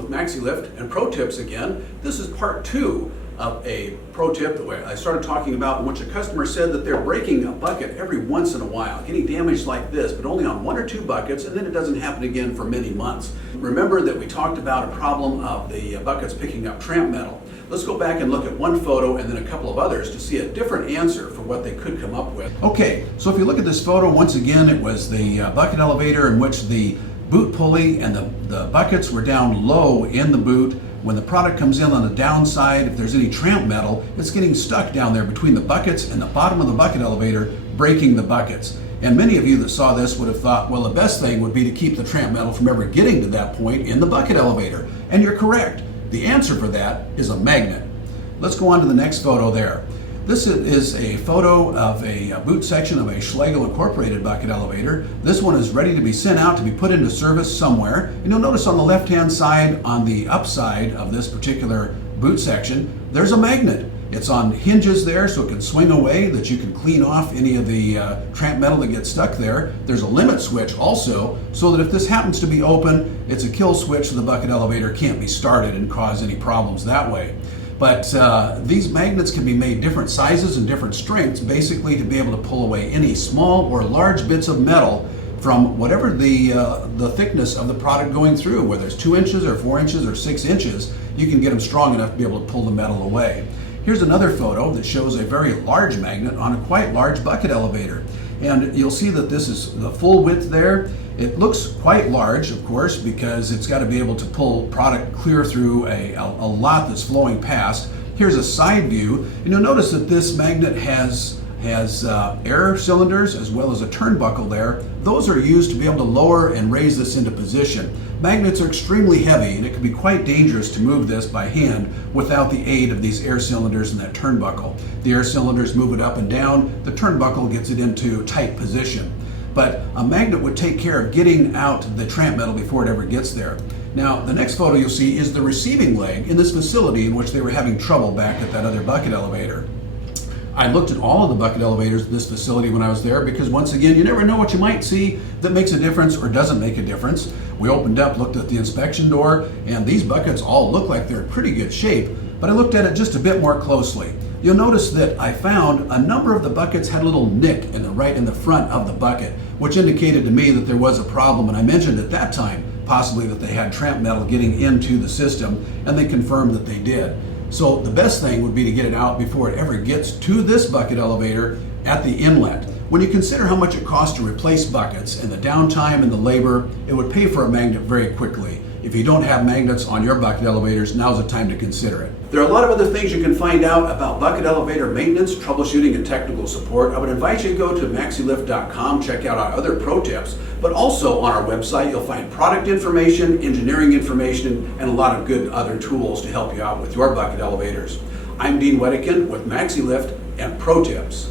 with Maxi-Lift and pro tips again. This is part 2 of a pro tip that I started talking about in which a customer said that they're breaking a bucket every once in a while, getting damaged like this, but only on 1 or 2 buckets, and then it doesn't happen again for many months. Remember that we talked about a problem of the buckets picking up tramp metal. Let's go back and look at one photo and then a couple of others to see a different answer for what they could come up with. Okay, so if you look at this photo, once again, it was the bucket elevator in which the boot pulley and the buckets were down low in the boot. When the product comes in on the downside, if there's any tramp metal, it's getting stuck down there between the buckets and the bottom of the bucket elevator, breaking the buckets. And many of you that saw this would have thought, well, the best thing would be to keep the tramp metal from ever getting to that point in the bucket elevator. And you're correct. The answer for that is a magnet. Let's go on to the next photo there. This is a photo of a boot section of a Schlegel Incorporated bucket elevator. This one is ready to be sent out to be put into service somewhere. And you'll notice on the left-hand side, on the upside of this particular boot section, there's a magnet. It's on hinges there so it can swing away, that you can clean off any of the tramp metal that gets stuck there. There's a limit switch also, so that if this happens to be open, it's a kill switch so the bucket elevator can't be started and cause any problems that way. But these magnets can be made different sizes and different strengths, basically to be able to pull away any small or large bits of metal from whatever the thickness of the product going through, whether it's 2 inches or 4 inches or 6 inches, you can get them strong enough to be able to pull the metal away. Here's another photo that shows a very large magnet on a quite large bucket elevator. And you'll see that this is the full width there. It looks quite large, of course, because it's got to be able to pull product clear through a lot that's flowing past. Here's a side view, and you'll notice that this magnet has air cylinders as well as a turnbuckle there. Those are used to be able to lower and raise this into position. Magnets are extremely heavy, and it can be quite dangerous to move this by hand without the aid of these air cylinders and that turnbuckle. The air cylinders move it up and down, the turnbuckle gets it into tight position. But a magnet would take care of getting out the tramp metal before it ever gets there. Now, the next photo you'll see is the receiving leg in this facility in which they were having trouble back at that other bucket elevator. I looked at all of the bucket elevators at this facility when I was there because, once again, you never know what you might see that makes a difference or doesn't make a difference. We opened up, looked at the inspection door, and these buckets all look like they're in pretty good shape, but I looked at it just a bit more closely. You'll notice that I found a number of the buckets had a little nick right in the front of the bucket, which indicated to me that there was a problem, and I mentioned at that time possibly that they had tramp metal getting into the system, and they confirmed that they did. So the best thing would be to get it out before it ever gets to this bucket elevator at the inlet. When you consider how much it costs to replace buckets and the downtime and the labor, it would pay for a magnet very quickly. If you don't have magnets on your bucket elevators, now's the time to consider it. There are a lot of other things you can find out about bucket elevator maintenance, troubleshooting, and technical support. I would invite you to go to Maxi-Lift.com, check out our other pro tips, but also on our website you'll find product information, engineering information, and a lot of good other tools to help you out with your bucket elevators. I'm Dean Wedekind with Maxi-Lift and Pro Tips.